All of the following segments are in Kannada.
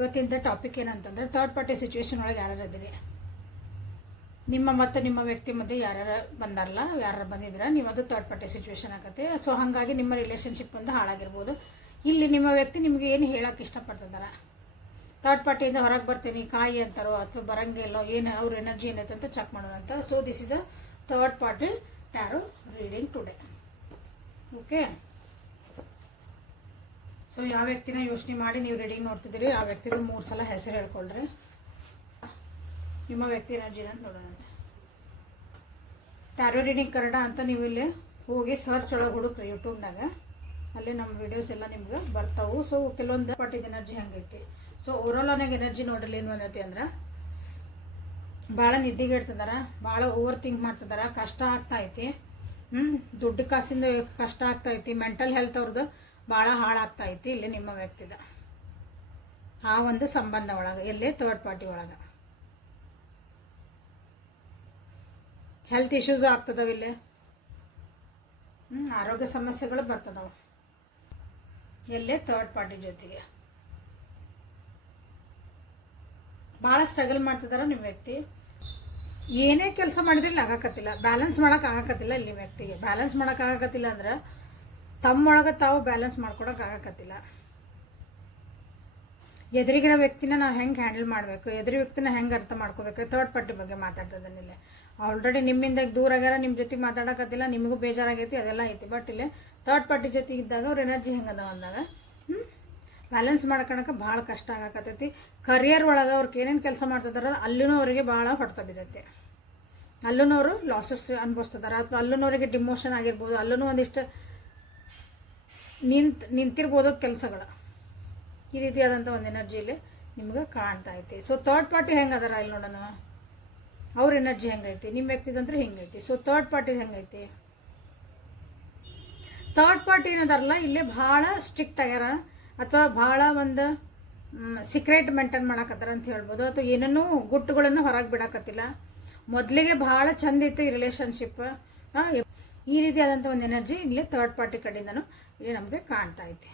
ಇವತ್ತಿನ ಟಾಪಿಕ್ ಏನಂತಂದ್ರೆ ಥರ್ಡ್ ಪಾರ್ಟಿ ಸಿಚುವೇಶನ್ ಒಳಗೆ ಯಾರು ಇದ್ದೀರಿ, ನಿಮ್ಮ ಮತ್ತು ನಿಮ್ಮ ವ್ಯಕ್ತಿ ಮಧ್ಯೆ ಯಾರು ಬಂದಾರಲ್ಲ, ಯಾರು ಬಂದಿದ್ರೆ ನೀವು ಅದು ಥರ್ಡ್ ಪಾರ್ಟಿ ಸಿಚುವೇಶನ್ ಆಗತ್ತೆ. ಸೊ ಹಾಗಾಗಿ ನಿಮ್ಮ ರಿಲೇಷನ್ಶಿಪ್ ಒಂದು ಹಾಳಾಗಿರ್ಬೋದು. ಇಲ್ಲಿ ನಿಮ್ಮ ವ್ಯಕ್ತಿ ನಿಮಗೆ ಏನು ಹೇಳಕ್ಕೆ ಇಷ್ಟಪಡ್ತಿದಾರ, ಥರ್ಡ್ ಪಾರ್ಟಿಯಿಂದ ಹೊರಗೆ ಬರ್ತೀನಿ ಕಾಯಿ ಅಂತಾರೋ ಅಥವಾ ಬರಂಗಿಲ್ಲೋ, ಏನು ಅವ್ರ ಎನರ್ಜಿ ಏನೈತೆ ಅಂತ ಚೆಕ್ ಮಾಡೋದಂತ. So this is a third party tarot reading today. Okay, so ಯಾವ ವ್ಯಕ್ತಿನ ಯೋಚನೆ ಮಾಡಿ ನೀವು ರೀಡಿಂಗ್ ನೋಡ್ತಿದ್ದೀರಿ ಆ ವ್ಯಕ್ತಿದು 3 ಸಲ ಹೆಸರು ಹೇಳ್ಕೊಳ್ರಿ. ನಿಮ್ಮ ವ್ಯಕ್ತಿ ಎನರ್ಜಿನ ನೋಡೋಣ. ಟ್ಯಾರೋ ರೀಡಿಂಗ್ ಕನ್ನಡ ಅಂತ ನೀವು ಇಲ್ಲಿ ಹೋಗಿ ಸರ್ಚ್ ಒಳಗೆ ಹುಡುಕ್ರಿ ಯೂಟ್ಯೂಬ್ನಾಗ, ಅಲ್ಲಿ ನಮ್ಮ ವಿಡಿಯೋಸ್ ಎಲ್ಲ ನಿಮ್ಗೆ ಬರ್ತಾವು. ಸೊ ಕೆಲವೊಂದು ಪಾರ್ಟಿದ ಎನರ್ಜಿ ಹಂಗೈತಿ. ಸೊ ಓವರಾಲ್ ಆನಾಗ ಎನರ್ಜಿ ನೋಡ್ರಿ ಏನು ಅನ್ನತಿ ಅಂದ್ರೆ ಭಾಳ ನಿದ್ದಿಗೆ ಇಡ್ತಿದಾರ, ಭಾಳ ಓವರ್ ಥಿಂಕ್ ಮಾಡ್ತಿದಾರ, ಕಷ್ಟ ಆಗ್ತಾ ಐತಿ, ದುಡ್ಡು ಕಾಸಿಂದ ಕಷ್ಟ ಆಗ್ತಾ ಐತಿ, ಮೆಂಟಲ್ ಹೆಲ್ತ್ ಅವ್ರದ್ದು ಭಾಳ ಹಾಳಾಗ್ತಾ ಐತಿ ಇಲ್ಲಿ ನಿಮ್ಮ ವ್ಯಕ್ತಿದ ಆ ಒಂದು ಸಂಬಂಧ ಒಳಗೆ, ಎಲ್ಲೇ ಥರ್ಡ್ ಪಾರ್ಟಿ ಒಳಗೆ ಹೆಲ್ತ್ ಇಶ್ಯೂಸ್ ಆಗ್ತದವ, ಇಲ್ಲಿ ಆರೋಗ್ಯ ಸಮಸ್ಯೆಗಳು ಬರ್ತದವ ಎಲ್ಲೇ ಥರ್ಡ್ ಪಾರ್ಟಿ ಜೊತೆಗೆ. ಭಾಳ ಸ್ಟ್ರಗಲ್ ಮಾಡ್ತಿದಾರ ನಿಮ್ಮ ವ್ಯಕ್ತಿ. ಏನೇ ಕೆಲಸ ಮಾಡಿದ್ರೆ ಇಲ್ಲಿ ಆಗಾಕತ್ತಿಲ್ಲ, ಬ್ಯಾಲೆನ್ಸ್ ಮಾಡೋಕೆ ಆಗಾಕತ್ತಿಲ್ಲ. ಇಲ್ಲಿ ವ್ಯಕ್ತಿಗೆ ಬ್ಯಾಲೆನ್ಸ್ ಮಾಡೋಕೆ ಆಗಾಕತ್ತಿಲ್ಲ ಅಂದ್ರೆ ತಮ್ಮೊಳಗೆ ತಾವು ಬ್ಯಾಲೆನ್ಸ್ ಮಾಡ್ಕೊಳಕ್ಕೆ ಆಗಾಕತ್ತಿಲ್ಲ. ಎದುರಿಗಿರೋ ವ್ಯಕ್ತಿನ ನಾವು ಹೆಂಗೆ ಹ್ಯಾಂಡಲ್ ಮಾಡಬೇಕು, ಎದುರಿ ವ್ಯಕ್ತಿನ ಹೆಂಗೆ ಅರ್ಥ ಮಾಡ್ಕೋಬೇಕು, ಥರ್ಡ್ ಪಾರ್ಟಿ ಬಗ್ಗೆ ಮಾತಾಡ್ತದನ್ನಿಲ್ಲ. ಆಲ್ರೆಡಿ ನಿಮ್ಮಿಂದ ದೂರ ಆಗ್ಯಾರ, ನಿಮ್ಮ ಜೊತೆಗೆ ಮಾತಾಡೋಕತ್ತಿಲ್ಲ, ನಿಮಗೂ ಬೇಜಾರಾಗೈತಿ, ಅದೆಲ್ಲ ಐತಿ. ಬಟ್ ಇಲ್ಲಿ ಥರ್ಡ್ ಪಾರ್ಟಿ ಜೊತೆಗೆ ಇದ್ದಾಗ ಅವ್ರ ಎನರ್ಜಿ ಹೆಂಗದ ಅಂದಾಗ ಬ್ಯಾಲೆನ್ಸ್ ಮಾಡ್ಕೊಳಕ್ಕೆ ಭಾಳ ಕಷ್ಟ ಆಗಾಕತ್ತೈತಿ. ಕರಿಯರ್ ಒಳಗೆ ಅವ್ರಿಗೆ ಏನೇನು ಕೆಲಸ ಮಾಡ್ತಿದಾರ ಅಲ್ಲೂ ಅವರಿಗೆ ಭಾಳ ಹೊಡ್ತಾ ಬಿದ್ದೈತೆ, ಅಲ್ಲೂ ಅವರು ಲಾಸಸ್ ಅನುಭವಿಸ್ತಿದಾರ, ಅಥವಾ ಅಲ್ಲೂ ಅವರಿಗೆ ಡಿಮೋಷನ್ ಆಗಿರ್ಬೋದು, ಅಲ್ಲೂ ಒಂದಿಷ್ಟು ನಿಂತಿರ್ಬೋದು ಕೆಲಸಗಳು. ಈ ರೀತಿಯಾದಂಥ ಒಂದು ಎನರ್ಜಿಯಲ್ಲಿ ನಿಮ್ಗೆ ಕಾಣ್ತಾ ಐತಿ. ಸೊ ಥರ್ಡ್ ಪಾರ್ಟಿ ಹೆಂಗದಾರ ಇಲ್ಲಿ ನೋಡೋಣ, ಅವ್ರ ಎನರ್ಜಿ ಹೆಂಗೈತಿ, ನಿಮ್ಮ ವ್ಯಕ್ತಿದಂದ್ರೆ ಹೆಂಗೈತಿ. ಸೊ ಥರ್ಡ್ ಪಾರ್ಟಿ ಹೆಂಗೈತಿ, ಥರ್ಡ್ ಪಾರ್ಟಿ ಏನದಾರಲ್ಲ ಇಲ್ಲೇ ಭಾಳ ಸ್ಟ್ರಿಕ್ಟ್ ಆಗ್ಯಾರ, ಅಥವಾ ಭಾಳ ಒಂದು ಸೀಕ್ರೆಟ್ ಮೇಂಟೈನ್ ಮಾಡಕತ್ತಾರ ಅಂತ ಹೇಳ್ಬೋದು, ಅಥವಾ ಏನೇನೋ ಗುಟ್ಟುಗಳನ್ನು ಹೊರಗೆ ಬಿಡಕತ್ತಿಲ್ಲ. ಮೊದಲಿಗೆ ಭಾಳ ಚಂದ ಇತ್ತು ಈ ರಿಲೇಷನ್ಶಿಪ್. ಈ ರೀತಿಯಾದಂಥ ಒಂದು ಎನರ್ಜಿ ಇಲ್ಲಿ ಥರ್ಡ್ ಪಾರ್ಟಿ ಕಡೆಯಿಂದನೂ ಇಲ್ಲಿ ನಮಗೆ ಕಾಣ್ತಾ ಐತಿ.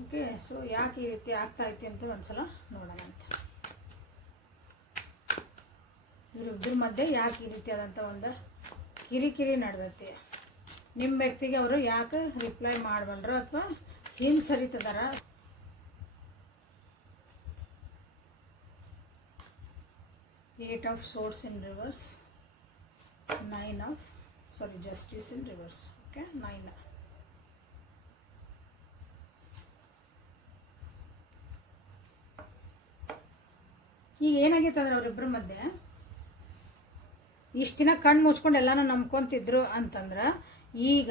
ಓಕೆ, ಸೊ ಯಾಕೆ ಈ ರೀತಿ ಆಗ್ತಾ ಐತಿ ಅಂತ ಒಂದ್ಸಲ ನೋಡೋಣ ಅಂತ. ಇವರಿಬ್ಬರ ಮಧ್ಯೆ ಯಾಕೆ ಈ ರೀತಿಯಾದಂಥ ಒಂದು ಕಿರಿಕಿರಿ ನಡೆದೈತಿ, ನಿಮ್ಮ ವ್ಯಕ್ತಿಗೆ ಅವರು ಯಾಕೆ ರಿಪ್ಲೈ ಮಾಡಬಂಡ್ರು ಅಥವಾ ಹಿಂಸರಿತದಾರ. Eight of swords in reverse, justice in reverse. Okay, 9. ಈಗ ಏನಾಗೈತೆ ಅಂದ್ರೆ ಅವರಿಬ್ಬರ ಮಧ್ಯೆ ಇಷ್ಟು ದಿನ ಕಣ್ಣು ಮುಚ್ಕೊಂಡು ಎಲ್ಲಾನು ನಂಬ್ಕೊಂತಿದ್ರು ಅಂತಂದ್ರೆ ಈಗ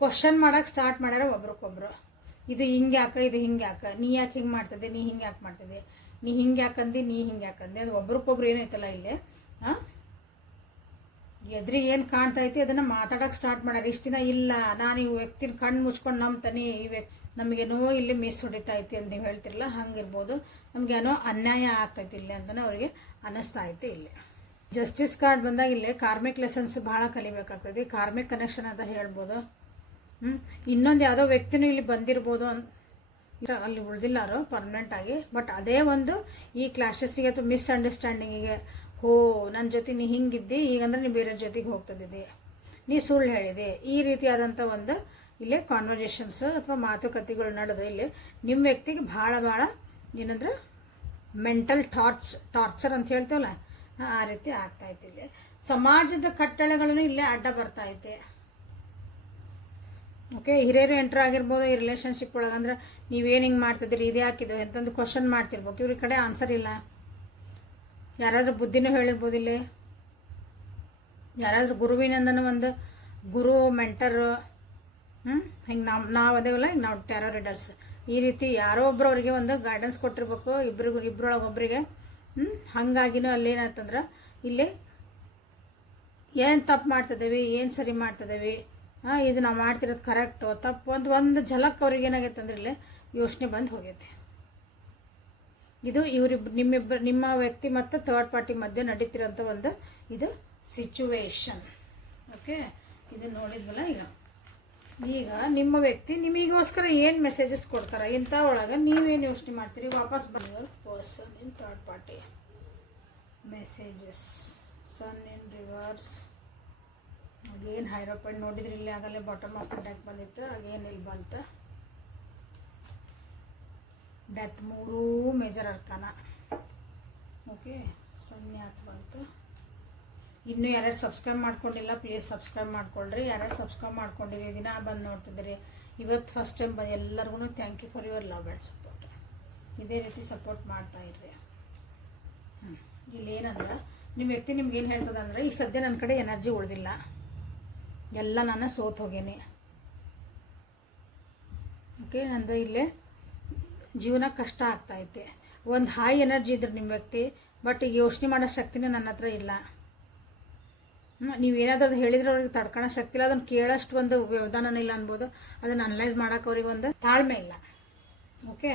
ಕ್ವಶನ್ ಮಾಡಕ್ಕೆ ಸ್ಟಾರ್ಟ್ ಮಾಡ್ಯಾರ ಒಬ್ರಿಗೊಬ್ರು. ಇದು ಹಿಂಗೆ ಯಾಕ, ಇದು ಹಿಂಗೆ ಯಾಕ, ನೀ ಯಾಕೆ ಹಿಂಗೆ ಮಾಡ್ತದೆ, ನೀ ಹಿಂಗೆ ಯಾಕೆ ಮಾಡ್ತದೆ, ನೀ ಹಿಂಗೆ ಯಾಕಂದು, ನೀ ಹಿಂಗೆ ಯಾಕಂದೆ, ಅದು ಒಬ್ರಿಗೊಬ್ರು ಏನೈತಲ್ಲ ಇಲ್ಲಿ ಎದ್ರಿಗೆ ಏನು ಕಾಣ್ತಾ ಐತಿ ಅದನ್ನು ಮಾತಾಡೋಕೆ ಸ್ಟಾರ್ಟ್ ಮಾಡ್ಯಾರ. ಇಷ್ಟು ದಿನ ಇಲ್ಲ ನಾನು ಈ ವ್ಯಕ್ತಿನ ಕಣ್ಣು ಮುಚ್ಕೊಂಡು ನಂಬ್ತಾನೆ, ಈ ವ್ಯಕ್ತಿ ನಮಗೇನೋ ಇಲ್ಲಿ ಮಿಸ್ ಹೊಡಿತಾ ಐತಿ ಅಂತ ನೀವು ಹೇಳ್ತಿರಲ್ಲ, ಹಂಗಿರ್ಬೋದು. ನಮಗೇನೋ ಅನ್ಯಾಯ ಆಗ್ತೈತಿ ಇಲ್ಲಿ ಅಂತಲೇ ಅವರಿಗೆ ಅನ್ನಿಸ್ತಾ ಐತಿ. ಇಲ್ಲಿ ಜಸ್ಟಿಸ್ ಕಾರ್ಡ್ ಬಂದಾಗ ಇಲ್ಲಿ ಕಾರ್ಮಿಕ್ ಲೆಸನ್ಸ್ ಭಾಳ ಕಲಿಬೇಕಾಗ್ತದೆ, ಕಾರ್ಮಿಕ್ ಕನೆಕ್ಷನ್ ಅಂತ ಹೇಳ್ಬೋದು. ಇನ್ನೊಂದು ಯಾವುದೋ ವ್ಯಕ್ತಿನೂ ಇಲ್ಲಿ ಬಂದಿರ್ಬೋದು, ಅಲ್ಲಿ ಉಳಿದಿಲ್ಲಾರು ಪರ್ಮನೆಂಟ್ ಆಗಿ. ಬಟ್ ಅದೇ ಒಂದು ಈ ಕ್ಲಾಶಸ್ಸಿಗೆ ಅಥವಾ ಮಿಸ್ಅಂಡರ್ಸ್ಟ್ಯಾಂಡಿಂಗಿಗೆ, ನನ್ನ ಜೊತೆ ನೀ ಹಿಂಗಿದ್ದಿ, ಈಗಂದ್ರೆ ನೀ ಬೇರೆ ಜೊತೆಗೆ ಹೋಗ್ತದಿದ್ದಿ, ನೀ ಸುಳ್ಳು ಹೇಳಿದೆ, ಈ ರೀತಿಯಾದಂಥ ಒಂದು ಇಲ್ಲಿ ಕಾನ್ವರ್ಜೇಷನ್ಸ್ ಅಥವಾ ಮಾತುಕತೆಗಳು ನಡೆದು ಇಲ್ಲಿ ನಿಮ್ಮ ವ್ಯಕ್ತಿಗೆ ಭಾಳ ಏನಂದ್ರೆ ಮೆಂಟಲ್ ಟಾರ್ಚರ್ ಅಂತ ಹೇಳ್ತೇವಲ್ಲ, ಆ ರೀತಿ ಆಗ್ತಾಯಿತ್ತು. ಇಲ್ಲಿ ಸಮಾಜದ ಕಟ್ಟಳೆಗಳನ್ನು ಇಲ್ಲೇ ಅಡ್ಡ ಬರ್ತಾ ಐತೆ. ಓಕೆ, ಹಿರಿಯರು ಎಂಟ್ರ್ ಆಗಿರ್ಬೋದು ಈ ರಿಲೇಷನ್ಶಿಪ್ ಒಳಗೆ. ಅಂದ್ರೆ ನೀವೇನು ಹಿಂಗೆ ಮಾಡ್ತಿದ್ದೀರಿ, ಇದು ಯಾಕಿದು ಅಂತಂದು ಕ್ವಶನ್ ಮಾಡ್ತಿರ್ಬೇಕು. ಇವ್ರ ಕಡೆ ಆನ್ಸರ್ ಇಲ್ಲ, ಯಾರಾದರೂ ಬುದ್ಧಿನೂ ಹೇಳಿರ್ಬೋದು. ಇಲ್ಲಿ ಯಾರಾದರೂ ಗುರುವಿನಿಂದನೂ ಒಂದು ಗುರು ಮೆಂಟರು ಹಿಂಗೆ ನಾವು ಅದೇವಲ್ಲ, ಹಿಂಗೆ ನಾವು ಟ್ಯಾರೋ ರೀಡರ್ಸ್ ಈ ರೀತಿ ಯಾರೋ ಒಬ್ರು ಅವರಿಗೆ ಒಂದು ಗೈಡೆನ್ಸ್ ಕೊಟ್ಟಿರ್ಬೇಕು, ಇಬ್ಬರೊಳಗೆ ಒಬ್ಬರಿಗೆ. ಹಾಗಾಗಿನೂ ಅಲ್ಲೇನಾಯ್ತಂದ್ರೆ ಇಲ್ಲಿ ಏನು ತಪ್ಪು ಮಾಡ್ತಿದ್ದೇವೆ, ಏನು ಸರಿ ಮಾಡ್ತಿದ್ದೇವೆ, ಇದು ನಾವು ಮಾಡ್ತಿರೋದು ಕರೆಕ್ಟು ತಪ್ಪು ಅಂತ ಒಂದು ಝಲಕ್ ಅವ್ರಿಗೆ ಏನಾಗೈತೆ ಅಂದ್ರೆ ಇಲ್ಲಿ ಯೋಚನೆ ಬಂದು ಹೋಗೈತೆ. ಇದು ನಿಮ್ಮ ವ್ಯಕ್ತಿ ಮತ್ತು ಥರ್ಡ್ ಪಾರ್ಟಿ ಮಧ್ಯೆ ನಡೀತಿರೋಂಥ ಒಂದು ಇದು ಸಿಚುವೇಶನ್. ಓಕೆ, ಇದು ನೋಡಿದ್ವಲ್ಲ. ಈಗ ಈಗ ನಿಮ್ಮ ವ್ಯಕ್ತಿ ನಿಮಗೋಸ್ಕರ ಏನು ಮೆಸೇಜಸ್ ಕೊಡ್ತಾರೆ ಇಂಥ ಒಳಗೆ ನೀವೇನು ಯೋಚನೆ ಮಾಡ್ತೀರಿ ವಾಪಸ್ ಬಂದ person in third party messages sun in reverse again hierophant ನೋಡಿದ್ರಿ ಇಲ್ಲಿ ಆಗಲೇ ಬಾಟಮ್ ಆಫ್ ದ ಡೆಕ್ ಬಂದಿತ್ತು ಅಗೇನ್ ಇಲ್ಲಿ ಬಂತು ಡೆತ್ 3 ಮೇಜರ್ ಅರ್ಕಾನ ಓಕೆ ಸನ್ಯಾತ್ ಬಂತು ಇನ್ನೂ ಯಾರ್ಯಾರು ಸಬ್ಸ್ಕ್ರೈಬ್ ಮಾಡ್ಕೊಂಡಿಲ್ಲ ಪ್ಲೀಸ್ ಸಬ್ಸ್ಕ್ರೈಬ್ ಮಾಡ್ಕೊಳ್ರಿ ಯಾರ್ಯಾರು ಸಬ್ಸ್ಕ್ರೈಬ್ ಮಾಡ್ಕೊಂಡಿರಿ ದಿನ ಬಂದು ನೋಡ್ತಿದ್ದೀರಿ ಇವತ್ತು ಫಸ್ಟ್ ಟೈಮ್ ಎಲ್ಲರಿಗೂ thank you for your love and support ಇದೇ ರೀತಿ ಸಪೋರ್ಟ್ ಮಾಡ್ತಾ ಇರ್ರಿ ಇಲ್ಲಿ ಏನಂದ್ರೆ ನಿಮ್ಮ ವ್ಯಕ್ತಿ ನಿಮ್ಗೆ ಏನು ಹೇಳ್ತದಂದ್ರೆ ಈಗ ಸದ್ಯ ನನ್ನ ಕಡೆ ಎನರ್ಜಿ ಉಳಿದಿಲ್ಲ ಎಲ್ಲ ನಾನು ಸೋತ್ ಹೋಗೇನಿ ಓಕೆ ನಂದು ಇಲ್ಲೇ ಜೀವನ ಕಷ್ಟ ಆಗ್ತಾಯಿದೆ ಒಂದು ಹೈ ಎನರ್ಜಿ ಇದ್ರೆ ನಿಮ್ಮ ವ್ಯಕ್ತಿ ಬಟ್ ಈಗ ಯೋಚನೆ ಮಾಡೋ ಶಕ್ತಿನೇ ನನ್ನ ಹತ್ರ ಇಲ್ಲ ನೀವೇನಾದ್ರೂ ಹೇಳಿದ್ರೆ ಅವ್ರಿಗೆ ತಡ್ಕೊಳ್ಳೋ ಶಕ್ತಿ ಇಲ್ಲ ಅದನ್ನು ಕೇಳೋಷ್ಟು ಒಂದು ವ್ಯವಧಾನ ಇಲ್ಲ ಅನ್ಬೋದು ಅದನ್ನು ಅನಲೈಸ್ ಮಾಡೋಕೆ ಅವ್ರಿಗೆ ಒಂದು ತಾಳ್ಮೆ ಇಲ್ಲ ಓಕೆ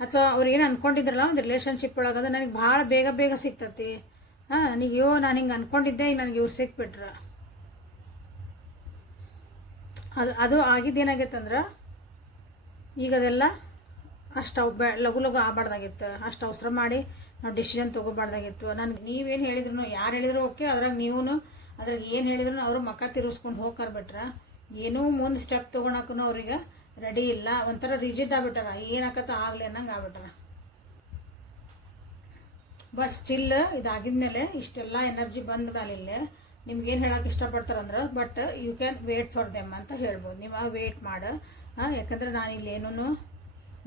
ಅಥವಾ ಅವ್ರು ಏನು ಅಂದ್ಕೊಂಡಿದ್ರಲ್ಲ ಒಂದು ರಿಲೇಷನ್ಶಿಪ್ ಒಳಗೆ ಅದು ನನಗೆ ಭಾಳ ಬೇಗ ಬೇಗ ಸಿಗ್ತತಿ ನನಗೆ ನಾನು ಹಿಂಗೆ ಅಂದ್ಕೊಂಡಿದ್ದೆ ಈಗ ನನಗೆ ಇವ್ರು ಸಿಕ್ಬಿಟ್ರೆ ಅದು ಆಗಿದ್ದೇನಾಗೈತಂದ್ರೆ ಈಗ ಅದೆಲ್ಲ ಅಷ್ಟು ಲಘು ಲಘು ಆಗಬಾರ್ದಾಗಿತ್ತು ಅಷ್ಟು ಅವಸರ ಮಾಡಿ ನಾವು ಡಿಸಿಷನ್ ತೊಗೋಬಾರ್ದಾಗಿತ್ತು ನನಗೆ ನೀವೇನು ಹೇಳಿದ್ರು ಯಾರು ಹೇಳಿದ್ರು ಓಕೆ ಅದ್ರಾಗ ನೀವು ಅದ್ರಾಗ ಏನು ಹೇಳಿದ್ರು ಅವರು ಮಕ್ಕ ತಿರುಗಿಸ್ಕೊಂಡು ಹೋಗ್ಕರ್ಬಿಟ್ರೆ ಏನೂ ಮುಂದೆ ಸ್ಟೆಪ್ ತೊಗೊಳಕ್ಕೂ ಅವ್ರಿಗೆ ರೆಡಿ ಇಲ್ಲ ಒಂಥರ ರಿಜಿಡ್ ಆಗ್ಬಿಟ್ಟಾರ ಏನಾಕತ್ತ ಆಗಲಿ ಅನ್ನಂಗೆ ಆಗ್ಬಿಟ್ಟಾರ ಬಟ್ ಸ್ಟಿಲ್ ಇದಾಗಿದ್ಮೇಲೆ ಇಷ್ಟೆಲ್ಲ ಎನರ್ಜಿ ಬಂದ ಮೇಲೆ ಇಲ್ಲೇ ನಿಮ್ಗೇನು ಹೇಳಕ್ಕೆ ಇಷ್ಟಪಡ್ತಾರಂದ್ರೆ but you can wait for them ಅಂತ ಹೇಳ್ಬೋದು ನೀವು ವೇಟ್ ಮಾಡು ಯಾಕಂದ್ರೆ ನಾನು ಇಲ್ಲೇನೂ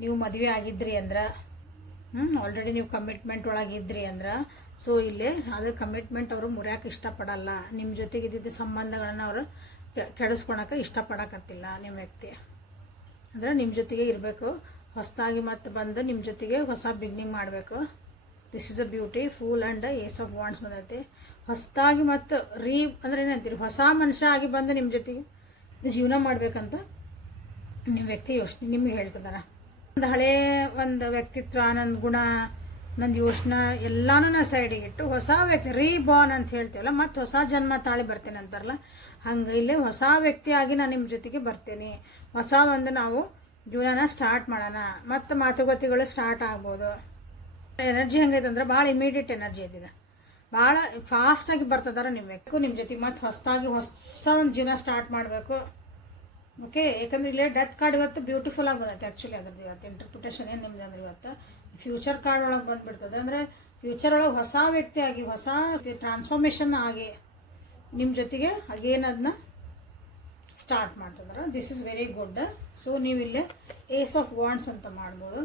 ನೀವು ಮದುವೆ ಆಗಿದ್ರಿ ಅಂದ್ರೆ ಆಲ್ರೆಡಿ ನೀವು ಕಮಿಟ್ಮೆಂಟ್ ಒಳಗಿದ್ರಿ ಅಂದ್ರೆ ಸೊ ಇಲ್ಲೇ ಅದು ಕಮಿಟ್ಮೆಂಟ್ ಅವರು ಮುರಿಯೋಕೆ ಇಷ್ಟಪಡಲ್ಲ ನಿಮ್ಮ ಜೊತೆಗೆ ಇದ್ದಿದ್ದ ಸಂಬಂಧಗಳನ್ನ ಅವರು ಕೆಡಿಸ್ಕೊಳಕ್ಕೆ ಇಷ್ಟಪಡಕತ್ತಿಲ್ಲ ನಿಮ್ಮ ವ್ಯಕ್ತಿ ಅಂದರೆ ನಿಮ್ಮ ಜೊತೆಗೆ ಇರಬೇಕು ಹೊಸದಾಗಿ ಮತ್ತೆ ಬಂದು ನಿಮ್ಮ ಜೊತೆಗೆ ಹೊಸ ಬಿಗ್ನಿಂಗ್ ಮಾಡಬೇಕು this is a beautiful and ace of wands ಬಂದೈತಿ ಹೊಸದಾಗಿ ಮತ್ತು ಅಂದರೆ ಏನಂತೀರಿ ಹೊಸ ಮನುಷ್ಯ ಆಗಿ ಬಂದು ನಿಮ್ಮ ಜೊತೆಗೆ ಜೀವನ ಮಾಡಬೇಕಂತ ನಿಮ್ಮ ವ್ಯಕ್ತಿ ಯೋಚನೆ ನಿಮಗೆ ಹೇಳ್ತಿದಾರ ಒಂದು ಹಳೇ ಒಂದು ವ್ಯಕ್ತಿತ್ವ ನನ್ನ ಗುಣ ನನ್ನ ಯೋಚನೆ ಎಲ್ಲಾನು ನಾ ಸೈಡಿಗೆ ಇಟ್ಟು ಹೊಸ ವ್ಯಕ್ತಿ ರೀಬಾರ್ನ್ ಅಂತ ಹೇಳ್ತೀವಲ್ಲ ಮತ್ತು ಹೊಸ ಜನ್ಮ ತಾಳಿ ಬರ್ತೇನೆ ಅಂತಾರಲ್ಲ ಹಂಗೆ ಇಲ್ಲೇ ಹೊಸ ವ್ಯಕ್ತಿಯಾಗಿ ನಾನು ನಿಮ್ಮ ಜೊತೆಗೆ ಬರ್ತೇನೆ ಹೊಸ ಒಂದು ನಾವು ಜೀವನನ ಸ್ಟಾರ್ಟ್ ಮಾಡೋಣ ಮತ್ತು ಮಾತುಕತೆಗಳು ಸ್ಟಾರ್ಟ್ ಆಗ್ಬೋದು ಎನರ್ಜಿ ಹೆಂಗೈತಂದ್ರೆ ಭಾಳ ಇಮಿಡಿಯೇಟ್ ಎನರ್ಜಿ ಐತಿದೆ ಭಾಳ ಫಾಸ್ಟಾಗಿ ಬರ್ತದಾರ ನಿಮ್ಮ ವ್ಯಕ್ತಿ ನಿಮ್ಮ ಜೊತೆಗೆ ಮತ್ತು ಹೊಸ ಒಂದು ಜೀವನ ಸ್ಟಾರ್ಟ್ ಮಾಡಬೇಕು ಓಕೆ ಯಾಕಂದ್ರೆ ಇಲ್ಲೇ ಡೆತ್ ಕಾರ್ಡ್ ಇವತ್ತು ಬ್ಯೂಟಿಫುಲ್ ಆಗಿ ಬಂದೈತೆ ಆ್ಯಕ್ಚುಲಿ ಅದ್ರದ್ದು ಇವತ್ತು ಇಂಟರ್ಪ್ರಿಟೇಷನ್ ಏನು ನಿಮ್ದು ಅಂದ್ರೆ ಇವತ್ತು ಫ್ಯೂಚರ್ ಕಾರ್ಡ್ ಒಳಗೆ ಬಂದುಬಿಡ್ತದೆ ಅಂದರೆ ಫ್ಯೂಚರ್ ಒಳಗೆ ಹೊಸ ವ್ಯಕ್ತಿಯಾಗಿ ಹೊಸ ಟ್ರಾನ್ಸ್ಫಾರ್ಮೇಷನ್ ಆಗಿ ನಿಮ್ಮ ಜೊತೆಗೆ ಅಗೇನ್ ಅದನ್ನ ಸ್ಟಾರ್ಟ್ ಮಾಡ್ತಿದ್ರೆ this is very good so ನೀವಿಲ್ಲೇ ಏಸ್ ಆಫ್ ವಾಂಡ್ಸ್ ಅಂತ ಮಾಡ್ಬೋದು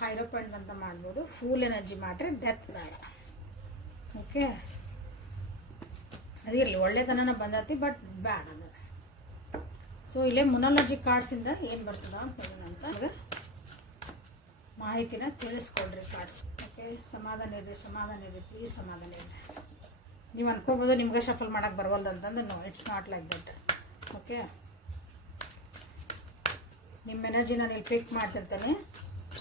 ಹೈರೋಪಾಯಿಂಟ್ ಅಂತ ಮಾಡ್ಬೋದು ಫುಲ್ ಎನರ್ಜಿ ಮಾಡಿರಿ ಡೆತ್ ಬೇಡ ಓಕೆ ಅದಿರಲಿ ಒಳ್ಳೆತನ ಬಂದೈತಿ ಬಟ್ ಬ್ಯಾಡ್ ಅದು ಸೊ ಇಲ್ಲೇ ಮೊನಾಲಜಿ ಕಾರ್ಡ್ಸಿಂದ ಏನು ಬರ್ತದ ಅಂತ ಮಾಹಿತಿನ ತಿಳಿಸ್ಕೊಡ್ರಿ ಕಾರ್ಡ್ಸ್ ಓಕೆ ಸಮಾಧಾನ ಇರ್ರಿ ಪ್ಲೀಸ್ ಸಮಾಧಾನ ಇರ್ರಿ ನೀವು ಅನ್ಕೋಬೋದು ನಿಮ್ಗೆ ಶಫಲ್ ಮಾಡೋಕೆ ಬರವಲ್ದು ಅಂತಂದ್ರೆ no it's not like that okay ನಿಮ್ಮ ಎನರ್ಜಿ ನಾನು ಇಲ್ಲಿ ಪಿಕ್ ಮಾಡ್ತಿರ್ತೇನೆ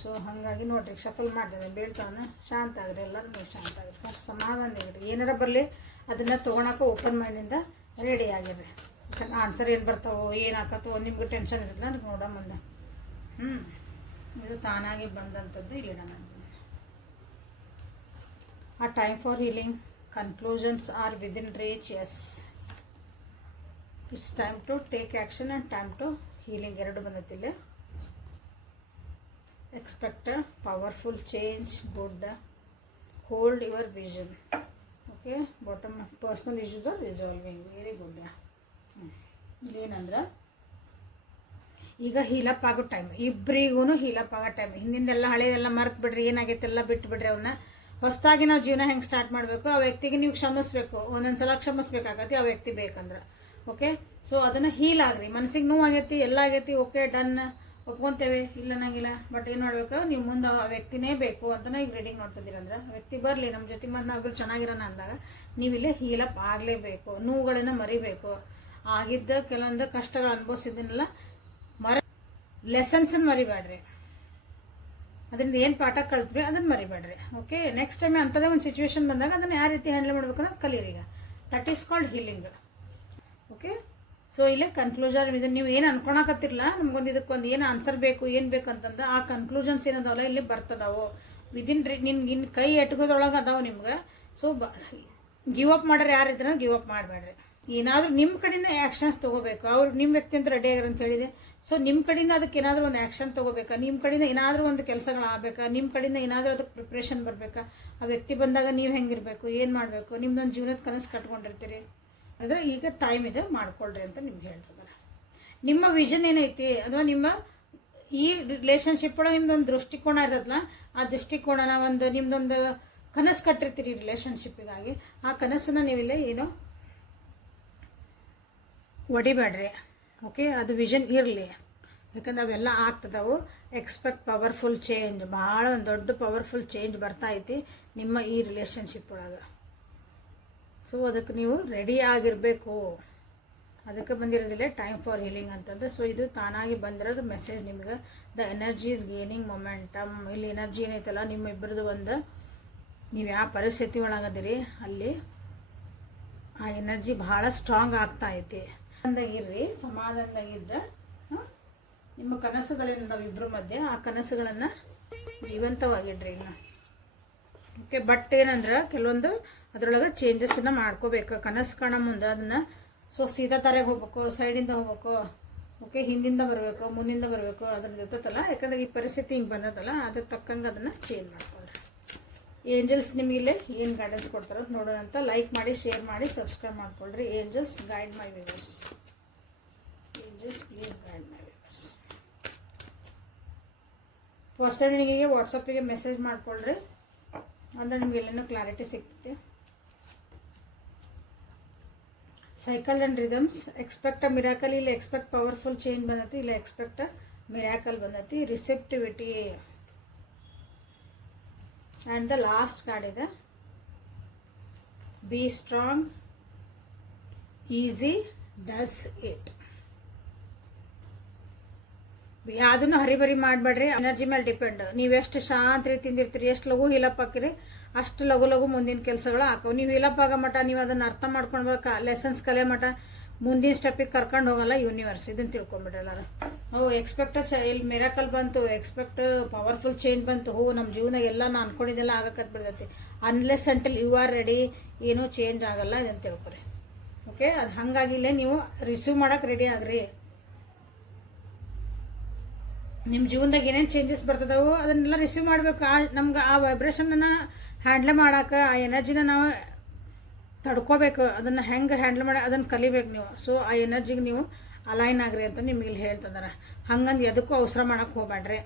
ಸೊ ಹಾಗಾಗಿ ನೋಡಿರಿ ಶಫಲ್ ಮಾಡ್ತೇನೆ ಬೀಳ್ತಾನೆ ಶಾಂತ ಆಗಿರಿ ಎಲ್ಲರೂ ನೀವು ಶಾಂತ ಆಗಿರಿ ಫಸ್ಟ್ ಸಮಾಧಾನ ಇರ್ರಿ ಏನಾರ ಬರಲಿ ಅದನ್ನು ತೊಗೊಳಕ್ಕೆ ಓಪನ್ ಮೈಂಡಿಂದ ರೆಡಿ ಆಗಿರ್ರಿ ಯಾಕಂದ್ರೆ ಆನ್ಸರ್ ಏನು ಬರ್ತಾವೋ ಏನಾಕತ್ತೋ ನಿಮ್ಗೆ ಟೆನ್ಷನ್ ಇರಲ್ಲ ನನಗೆ ನೋಡೋ ಮುಂದೆ ಇದು ತಾನಾಗಿ ಬಂದಂಥದ್ದು ಇಲ್ಲಿ ನಾನು a time for healing conclusions are within reach yes it's time to take action and time to healing ಎರಡು ಬಂದತ್ತಿಲ್ಲ expect powerful change good hold your vision okay bottom personal issues are resolving very good ಇಲ್ಲೇನಂದ್ರೆ ಈಗ ಹೀಲಪ್ ಆಗೋ ಟೈಮ್ ಇಬ್ಬರಿಗೂ ಹೀಲಪ್ ಆಗೋ ಟೈಮ್ ಹಿಂದಿಂದೆಲ್ಲ ಹಳೆಯದೆಲ್ಲ ಮರೆತು ಬಿಡ್ರಿ ಏನಾಗೈತೆ ಎಲ್ಲ ಬಿಟ್ಟು ಬಿಡ್ರಿ ಅವನ್ನ ಹೊಸದಾಗಿ ನಾವು ಜೀವನ ಹೆಂಗೆ ಸ್ಟಾರ್ಟ್ ಮಾಡಬೇಕು ಆ ವ್ಯಕ್ತಿಗೆ ನೀವು ಕ್ಷಮಿಸ್ಬೇಕು ಒಂದೊಂದ್ಸಲ ಕ್ಷಮಿಸ್ಬೇಕಾಗತ್ತೆ ಆ ವ್ಯಕ್ತಿ ಬೇಕಂದ್ರೆ ಓಕೆ ಸೊ ಅದನ್ನು ಹೀಲ್ ಆಗ್ರಿ ಮನಸ್ಸಿಗೆ ನೋವು ಆಗೈತಿ ಎಲ್ಲ ಆಗೈತಿ ಓಕೆ ಡನ್ ಒಪ್ಕೊತೇವೆ ಇಲ್ಲ ನಂಗಿಲ್ಲ ಬಟ್ ಏನು ಮಾಡಬೇಕು ನೀವು ಮುಂದೆ ಆ ವ್ಯಕ್ತಿನೇ ಬೇಕು ಅಂತ ಈಗ ರೀಡಿಂಗ್ ನೋಡ್ತಿದ್ದೀರಂದ್ರೆ ಆ ವ್ಯಕ್ತಿ ಬರಲಿ ನಮ್ಮ ಜೊತೆ ಮತ್ತು ನಾವಿಬ್ರು ಚೆನ್ನಾಗಿರೋಣ ಅಂದಾಗ ನೀವಿಲ್ಲೇ ಹೀಲಪ್ ಆಗಲೇಬೇಕು ನೋವುಗಳನ್ನ ಮರಿಬೇಕು ಆಗಿದ್ದ ಕೆಲವೊಂದು ಕಷ್ಟಗಳು ಅನುಭವಿಸಿದ್ದನ್ನೆಲ್ಲ ಲೆಸನ್ಸನ್ನು ಮರಿಬೇಡ್ರಿ ಅದರಿಂದ ಏನು ಪಾಠ ಕಲ್ತ್ರಿ ಅದನ್ನು ಮರಿಬೇಡ್ರಿ ಓಕೆ ನೆಕ್ಸ್ಟ್ ಟೈಮ್ ಅಂಥದ್ದೇ ಒಂದು ಸಿಚುವೇಶನ್ ಬಂದಾಗ ಅದನ್ನು ಯಾವ ರೀತಿ ಹ್ಯಾಂಡಲ್ ಮಾಡ್ಬೇಕು ಅನ್ನೋದು ಕಲೀರಿ ಈಗ that is called healing okay so ಇಲ್ಲೇ ಕನ್ಕ್ಲೂಷನ್ ಇದನ್ನು ನೀವು ಏನು ಅನ್ಕೊಳಕತ್ತಿರಲ್ಲ, ನಮ್ಗೊಂದು ಇದಕ್ಕೊಂದು ಏನು ಆನ್ಸರ್ ಬೇಕು ಏನು ಬೇಕಂತಂದು ಆ ಕನ್ಕ್ಲೂಷನ್ಸ್ ಏನದಾವಲ್ಲ ಇಲ್ಲಿ ಬರ್ತದಾವು ವಿದಿನ್ ನಿನ್ನ ಕೈ ಎಟ್ಕೋದ್ರೊಳಗೆ ಅದಾವೆ ನಿಮ್ಗೆ. ಸೊ ಗಿವ್ ಅಪ್ ಮಾಡ್ರೆ ಯಾರು ಇದ್ರೆ ಗಿವ್ ಅಪ್ ಮಾಡಬೇಡ್ರಿ. ಏನಾದರೂ ನಿಮ್ಮ ಕಡೆಯಿಂದ ಆ್ಯಕ್ಷನ್ಸ್ ತೊಗೋಬೇಕು. ಅವ್ರು ನಿಮ್ಮ ವ್ಯಕ್ತಿ ಅಂತ ರೆಡಿ ಆಗ್ಯಾರ ಅಂತ ಹೇಳಿದೆ. ಸೊ ನಿಮ್ಮ ಕಡೆಯಿಂದ ಅದಕ್ಕೆ ಏನಾದರೂ ಒಂದು ಆ್ಯಕ್ಷನ್ ತೊಗೋಬೇಕಾ, ನಿಮ್ಮ ಕಡೆಯಿಂದ ಏನಾದರೂ ಒಂದು ಕೆಲಸಗಳಾಗಬೇಕಾ, ನಿಮ್ಮ ಕಡೆಯಿಂದ ಏನಾದರೂ ಅದಕ್ಕೆ ಪ್ರಿಪ್ರೇಷನ್ ಬರಬೇಕಾ. ಆ ವ್ಯಕ್ತಿ ಬಂದಾಗ ನೀವು ಹೆಂಗಿರಬೇಕು, ಏನು ಮಾಡಬೇಕು, ನಿಮ್ದೊಂದು ಜೀವನದ ಕನಸು ಕಟ್ಕೊಂಡಿರ್ತೀರಿ ಅಂದರೆ ಈಗ ಟೈಮ್ ಇದೆ ಮಾಡ್ಕೊಳ್ರಿ ಅಂತ ನಿಮ್ಗೆ ಹೇಳ್ತಿದ್ದಾರೆ. ನಿಮ್ಮ ವಿಷನ್ ಏನೈತಿ ಅಥವಾ ನಿಮ್ಮ ಈ ರಿಲೇಷನ್ಶಿಪ್ ಒಳಗೆ ನಿಮ್ದೊಂದು ದೃಷ್ಟಿಕೋನ ಇರೋದಲ್ಲ, ಆ ದೃಷ್ಟಿಕೋನನ ಒಂದು ನಿಮ್ದೊಂದು ಕನಸು ಕಟ್ಟಿರ್ತೀರಿ ರಿಲೇಷನ್ಶಿಪ್ಪಿಗಾಗಿ. ಆ ಕನಸನ್ನು ನೀವಿಲ್ಲ ಏನೋ ಒಡಿಬೇಡ್ರಿ. ಓಕೆ, ಅದು ವಿಷನ್ ಇರಲಿ, ಯಾಕಂದ್ರೆ ಅವೆಲ್ಲ ಆಗ್ತದವು. ಎಕ್ಸ್ಪೆಕ್ಟ್ ಪವರ್ಫುಲ್ ಚೇಂಜ್, ಭಾಳ ಒಂದು ದೊಡ್ಡ ಪವರ್ಫುಲ್ ಚೇಂಜ್ ಬರ್ತಾ ಐತಿ ನಿಮ್ಮ ಈ ರಿಲೇಷನ್ಶಿಪ್ ಒಳಗೆ. ಸೊ ಅದಕ್ಕೆ ನೀವು ರೆಡಿ ಆಗಿರಬೇಕು. ಅದಕ್ಕೆ ಬಂದಿರೋದಿಲ್ಲ ಟೈಮ್ ಫಾರ್ ಹೀಲಿಂಗ್ ಅಂತಂದ್ರೆ. ಸೊ ಇದು ತಾನಾಗಿ ಬಂದಿರೋದು ಮೆಸೇಜ್ ನಿಮ್ಗೆ. The energy is gaining momentum. ಇಲ್ಲಿ ಎನರ್ಜಿ ಏನೈತಲ್ಲ ನಿಮ್ಮ ಇಬ್ಬರದು ಒಂದು, ನೀವು ಯಾವ ಪರಿಸ್ಥಿತಿ ಒಳಗದಿರಿ ಅಲ್ಲಿ ಆ ಎನರ್ಜಿ ಭಾಳ ಸ್ಟ್ರಾಂಗ್ ಆಗ್ತಾ ಐತಿ. ಇರ್ರಿ, ಸಮಾಧಾನದಾಗಿದ್ದ ನಿಮ್ಮ ಕನಸುಗಳೇನಿದಾವೆ ಇಬ್ಬರ ಮಧ್ಯೆ, ಆ ಕನಸುಗಳನ್ನು ಜೀವಂತವಾಗಿಡ್ರಿ ಇನ್ನು. ಓಕೆ, ಬಟ್ ಏನಂದ್ರೆ ಕೆಲವೊಂದು ಅದರೊಳಗೆ ಚೇಂಜಸ್ಸನ್ನು ಮಾಡ್ಕೋಬೇಕು. ಕನಸು ಕಾಣೋ ಮುಂದೆ ಅದನ್ನು ಸೊ ಸೀದಾ ತರೆಗೆ ಹೋಗ್ಬೇಕು, ಸೈಡಿಂದ ಹೋಗ್ಬೇಕು, ಓಕೆ, ಹಿಂದಿಂದ ಬರಬೇಕು, ಮುಂದಿಂದ ಬರಬೇಕು, ಅದ್ರದ್ದು ಇರ್ತೈತಲ್ಲ. ಯಾಕಂದ್ರೆ ಈ ಪರಿಸ್ಥಿತಿ ಹಿಂಗೆ ಬಂದದಲ್ಲ, ಅದ್ರ ತಕ್ಕಂಗೆ ಅದನ್ನು ಚೇಂಜ್ ಮಾಡ್ಕೊಳ್ರಿ. ಏಂಜಲ್ಸ್ ನಿಮಗಿಲ್ಲೇ ಏನು ಗೈಡೆನ್ಸ್ ಕೊಡ್ತಾರೋ ನೋಡೋಣ ಅಂತ. ಲೈಕ್ ಮಾಡಿ, ಶೇರ್ ಮಾಡಿ, ಸಬ್ಸ್ಕ್ರೈಬ್ ಮಾಡ್ಕೊಳ್ರಿ. Angels guide my viewers. Angels please guide my viewers. ಪರ್ಸನಲಿಗೆ ವಾಟ್ಸಪ್ಪಿಗೆ ಮೆಸೇಜ್ ಮಾಡ್ಕೊಳ್ರಿ, ಅಂದ್ರೆ ನಿಮ್ಗೆ ಎಲ್ಲನೂ ಕ್ಲಾರಿಟಿ ಸಿಗ್ತೈತೆ. Cycle and rhythms. Expect a miracle. ಇಲ್ಲಿ ಎಕ್ಸ್ಪೆಕ್ಟ್ ಪವರ್ಫುಲ್ ಚೇಂಜ್ ಬಂದೈತಿ, ಇಲ್ಲ ಎಕ್ಸ್ಪೆಕ್ಟ್ ಅ ಮಿರಾಕಲ್ ಬಂದೈತಿ. Receptivity. And the last card ಇದೆ be strong, easy does it. ಯಾವುದನ್ನು ಹರಿಬರಿ ಮಾಡಬೇಡ್ರಿ. ಎನರ್ಜಿ ಮೇಲೆ ಡಿಪೆಂಡ್. ನೀವು ಎಷ್ಟು ಶಾಂತ ರೀತಿಯಿಂದ ಇರ್ತೀರಿ, ಎಷ್ಟು ಲಘು ಹೀಲಪ್ ಹಾಕಿರಿ, ಅಷ್ಟು ಲಘು ಲಘು ಮುಂದಿನ ಕೆಲಸಗಳು ಹಾಕವು. ನೀವು ಹೀಲಪ್ ಆಗೋ ಮಟ್ಟ, ನೀವು ಅದನ್ನು ಅರ್ಥ ಮಾಡ್ಕೊಳ್ಬೇಕಾ, ಲೆಸನ್ಸ್ ಕಲಿಯೋ ಮಟ್ಟ ಮುಂದಿನ ಸ್ಟೆಪ್ಪಿಗೆ ಕರ್ಕೊಂಡು ಹೋಗಲ್ಲ ಯೂನಿವರ್ಸ್. ಇದನ್ನು ತಿಳ್ಕೊಂಬಿಡ್ರಿ ಎಲ್ಲರೂ. ಎಕ್ಸ್ಪೆಕ್ಟ್ ಇಲ್ಲಿ ಮಿರಾಕಲ್ ಬಂತು, ಎಕ್ಸ್ಪೆಕ್ಟ್ ಪವರ್ಫುಲ್ ಚೇಂಜ್ ಬಂತು, ನಮ್ಮ ಜೀವನ ಎಲ್ಲ ನಾನು ಅನ್ಕೊಂಡಿದ್ದೆಲ್ಲ ಆಗಕತ್ ಬಿಡ್ತೈತಿ. Unless until you are ready, ಏನೂ ಚೇಂಜ್ ಆಗಲ್ಲ. ಇದನ್ನು ತಿಳ್ಕೊರಿ. ಓಕೆ, ಅದು ಹಾಗಾಗಿಲ್ಲ. ನೀವು ರಿಸೀವ್ ಮಾಡೋಕೆ ರೆಡಿ ಆಗ್ರಿ. ನಿಮ್ಮ ಜೀವನದಾಗ ಏನೇನು ಚೇಂಜಸ್ ಬರ್ತದವೋ ಅದನ್ನೆಲ್ಲ ರಿಸೀವ್ ಮಾಡಬೇಕು. ನಮ್ಗೆ ಆ ವೈಬ್ರೇಷನನ್ನು ಹ್ಯಾಂಡ್ಲ್ ಮಾಡೋಕೆ, ಆ ಎನರ್ಜಿನ ನಾವು ತಡ್ಕೋಬೇಕು. ಅದನ್ನು ಹೆಂಗೆ ಹ್ಯಾಂಡ್ಲ್ ಮಾಡಿ ಅದನ್ನು ಕಲಿಬೇಕು ನೀವು. ಸೊ ಆ ಎನರ್ಜಿಗೆ ನೀವು ಅಲೈನ್ ಆಗ್ರಿ ಅಂತ ನಿಮಗೆ ಇಲ್ಲಿ ಹೇಳ್ತಿದ್ದಾರೆ. ಹಂಗಂದು ಎದಕ್ಕೂ ಅವಸರ ಮಾಡೋಕ್ಕೆ ಹೋಗ್ಬೇಡ್ರಿ.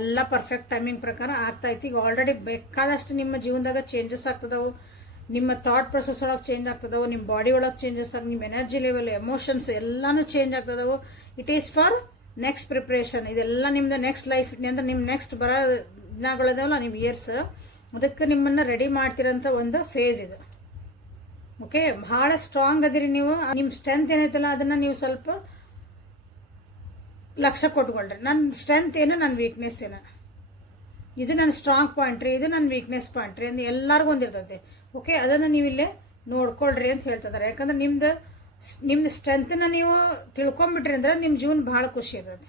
ಎಲ್ಲ ಪರ್ಫೆಕ್ಟ್ ಟೈಮಿಂಗ್ ಪ್ರಕಾರ ಆಗ್ತಾಯಿತ್ತು. ಈಗ ಆಲ್ರೆಡಿ ಬೇಕಾದಷ್ಟು ನಿಮ್ಮ ಜೀವನದಾಗ ಚೇಂಜಸ್ ಆಗ್ತದವು. ನಿಮ್ಮ ಥಾಟ್ ಪ್ರೊಸೆಸ್ ಒಳಗೆ ಚೇಂಜ್ ಆಗ್ತದವು, ನಿಮ್ಮ ಬಾಡಿ ಒಳಗೆ ಚೇಂಜಸ್ ಆಗಿ, ನಿಮ್ಮ ಎನರ್ಜಿ ಲೆವೆಲ್, ಎಮೋಷನ್ಸ್ ಎಲ್ಲನೂ ಚೇಂಜ್ ಆಗ್ತದವು. It is for next preparation. ಇದೆಲ್ಲ ನಿಮ್ದು ನೆಕ್ಸ್ಟ್ ಲೈಫ್ ಅಂದ್ರೆ ನಿಮ್ಮ ನೆಕ್ಸ್ಟ್ ಬರೋ ದಿನಗಳಿದಾವಲ್ಲ, ನಿಮ್ಮ ಇಯರ್ಸ್, ಅದಕ್ಕೆ ನಿಮ್ಮನ್ನು ರೆಡಿ ಮಾಡ್ತಿರೋಂಥ ಒಂದು ಫೇಸ್ ಇದು. ಓಕೆ, ಭಾಳ ಸ್ಟ್ರಾಂಗ್ ಅದಿರಿ ನೀವು. ನಿಮ್ಮ ಸ್ಟ್ರೆಂತ್ ಏನೈತಲ್ಲ ಅದನ್ನು ನೀವು ಸ್ವಲ್ಪ ಲಕ್ಷ್ಯ ಕೊಟ್ಕೊಳ್ರಿ. ನನ್ನ ಸ್ಟ್ರೆಂತ್ ಏನು, ನನ್ನ ವೀಕ್ನೆಸ್ ಏನು, ಇದು ನನ್ನ ಸ್ಟ್ರಾಂಗ್ ಪಾಯಿಂಟ್ ರೀ, ಇದು ನನ್ನ ವೀಕ್ನೆಸ್ ಪಾಯಿಂಟ್ ರೀ ಅಂತ ಎಲ್ಲರಿಗೂ ಒಂದಿರ್ತೈತೆ. ಓಕೆ, ಅದನ್ನು ನೀವು ಇಲ್ಲೇ ನೋಡ್ಕೊಳ್ರಿ ಅಂತ ಹೇಳ್ತಿದ್ದಾರೆ. ಯಾಕಂದ್ರೆ ನಿಮ್ದು ಸ್ಟ್ರೆಂತನ್ನ ನೀವು ತಿಳ್ಕೊಂಬಿಟ್ರಿ ಅಂದ್ರೆ ನಿಮ್ಮ ಜೀವನ ಭಾಳ ಖುಷಿ ಇರ್ತದೆ.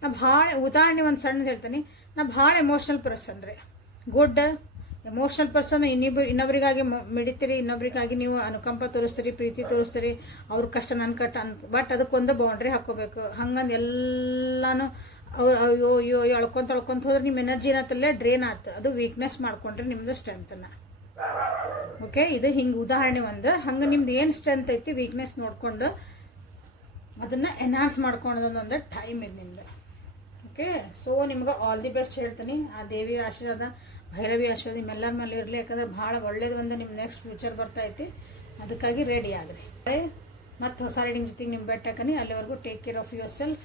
ನಾ ಭಾಳ ಉದಾಹರಣೆ ಒಂದು ಸಣ್ಣ ಹೇಳ್ತೀನಿ. ನಾ ಭಾಳ ಎಮೋಷ್ನಲ್ ಪರ್ಸನ್ ರೀ. Good emotional person. ಇನ್ನೊಬ್ರಿಗಾಗಿ ಮಿಡಿತೀರಿ, ಇನ್ನೊಬ್ರಿಗಾಗಿ ನೀವು ಅನುಕಂಪ ತೋರಿಸ್ತೀರಿ, ಪ್ರೀತಿ ತೋರಿಸ್ತೀರಿ, ಅವ್ರ ಕಷ್ಟ ನನ್ನ ಕಷ್ಟ ಬಟ್ ಅದಕ್ಕೊಂದು ಬೌಂಡ್ರಿ ಹಾಕೋಬೇಕು. ಹಂಗಂದು ಎಲ್ಲಾನು ಅಯ್ಯೋ ಅಯ್ಯೋ ಎಳ್ಕೊಂತ ಹೋದ್ರೆ ನಿಮ್ಮ ಎನರ್ಜಿ ಏನತ್ತಲ್ಲೇ ಡ್ರೈನ್ ಆಯ್ತು. ಅದು ವೀಕ್ನೆಸ್ ಮಾಡ್ಕೊಂಡ್ರೆ ನಿಮ್ದು ಸ್ಟ್ರೆಂತನ್ನು. ಓಕೆ, ಇದು ಹಿಂಗೆ ಉದಾಹರಣೆ ಒಂದು. ಹಂಗೆ ನಿಮ್ದು ಏನು ಸ್ಟ್ರೆಂತ್ ಐತಿ, ವೀಕ್ನೆಸ್ ನೋಡಿಕೊಂಡು ಅದನ್ನು ಎನ್ಹಾನ್ಸ್ ಮಾಡ್ಕೊಳ್ಳೋದೊಂದು ಟೈಮ್ ಇದೆ ನಿಮ್ದು. ಓಕೆ, ಸೊ ನಿಮ್ಗೆ ಆಲ್ ದಿ ಬೆಸ್ಟ್ ಹೇಳ್ತೀನಿ. ಆ ದೇವಿ ಆಶೀರ್ವಾದ, ಭೈರವಿ ಆಶೀರ್ವಾದ ನಿಮ್ಮೆಲ್ಲರ ಮೇಲೆ ಇರಲಿ. ಯಾಕಂದ್ರೆ ಭಾಳ ಒಳ್ಳೇದು ಒಂದು ನಿಮ್ಮ ನೆಕ್ಸ್ಟ್ ಫ್ಯೂಚರ್ ಬರ್ತೈತಿ. ಅದಕ್ಕಾಗಿ ರೆಡಿ ಆಗ್ರಿ. ಮತ್ತು ಹೊಸ ರೈಡಿಂಗ್ ಜೊತೆಗೆ ನಿಮ್ಮ ಬೆಟ್ಟಕನಿ. ಅಲ್ಲಿವರೆಗೂ take care of yourself,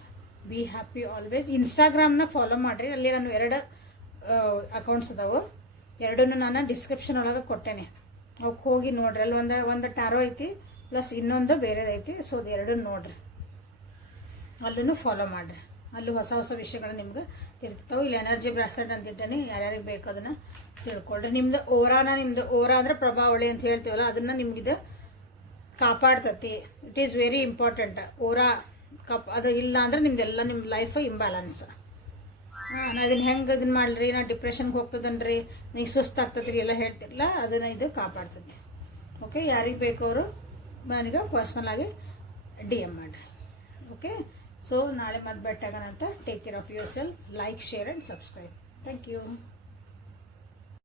be happy always. ಇನ್ಸ್ಟಾಗ್ರಾಮ್ನ ಫಾಲೋ ಮಾಡಿರಿ. ಅಲ್ಲಿ ನಾನು 2 ಅಕೌಂಟ್ಸ್ ಅದಾವೆ. ಎರಡನ್ನೂ ನಾನು ಡಿಸ್ಕ್ರಿಪ್ಷನ್ ಒಳಗೆ ಕೊಟ್ಟೇನೆ. ಅವಕ್ಕೆ ಹೋಗಿ ನೋಡ್ರಿ. ಅಲ್ಲಿ ಒಂದು ಟ್ಯಾರೋ ಐತಿ, ಪ್ಲಸ್ ಇನ್ನೊಂದು ಬೇರೆದೈತಿ. ಸೊ ಅದು ಎರಡನ್ನೂ ನೋಡ್ರಿ, ಅಲ್ಲೂ ಫಾಲೋ ಮಾಡಿರಿ. ಅಲ್ಲಿ ಹೊಸ ಹೊಸ ವಿಷಯಗಳು ನಿಮ್ಗೆ ತಿಳ್ತಾವೆ. ಇಲ್ಲಿ ಎನರ್ಜಿ ಬ್ರಾಸ್ಲೆಟ್ ಅಂತ ಇಟ್ಟೇನೆ, ಯಾರ್ಯಾರಿಗೆ ಬೇಕು ಅದನ್ನು ತಿಳ್ಕೊಳ್ರಿ. ನಿಮ್ದು ಓರಾ ಅಂದರೆ ಪ್ರಭಾವಳಿ ಅಂತ ಹೇಳ್ತೀವಲ್ಲ, ಅದನ್ನು ನಿಮ್ಗಿದು ಕಾಪಾಡ್ತತಿ. It is very important. Aura ಅದು ಇಲ್ಲ ಅಂದ್ರೆ ನಿಮ್ದೆಲ್ಲ ನಿಮ್ಮ ಲೈಫ್ ಇಂಬ್ಯಾಲೆನ್ಸ್. ನಾ ಇದನ್ನು ಹೆಂಗೆ ಇದನ್ನು ಮಾಡ್ರಿ, ನಾ ಡಿಪ್ರೆಷನ್ಗೆ ಹೋಗ್ತದನ್ರಿ, ನೀವು ಸುಸ್ತಾಗ್ತದ್ರಿ ಎಲ್ಲ ಹೇಳ್ತಿರಲ್ಲ, ಅದನ್ನು ಇದು ಕಾಪಾಡ್ತದೆ. ಓಕೆ, ಯಾರಿಗೆ ಬೇಕವರು ನನಗೆ ಪರ್ಸ್ನಲ್ ಆಗಿ DM ಮಾಡಿರಿ. ಓಕೆ, ಸೊ ನಾಳೆ ಮತ್ತೆ ಭೇಟಿಯಾಗೋಣ ಅಂತ. Take care of yourself. Like, share and subscribe. Thank you.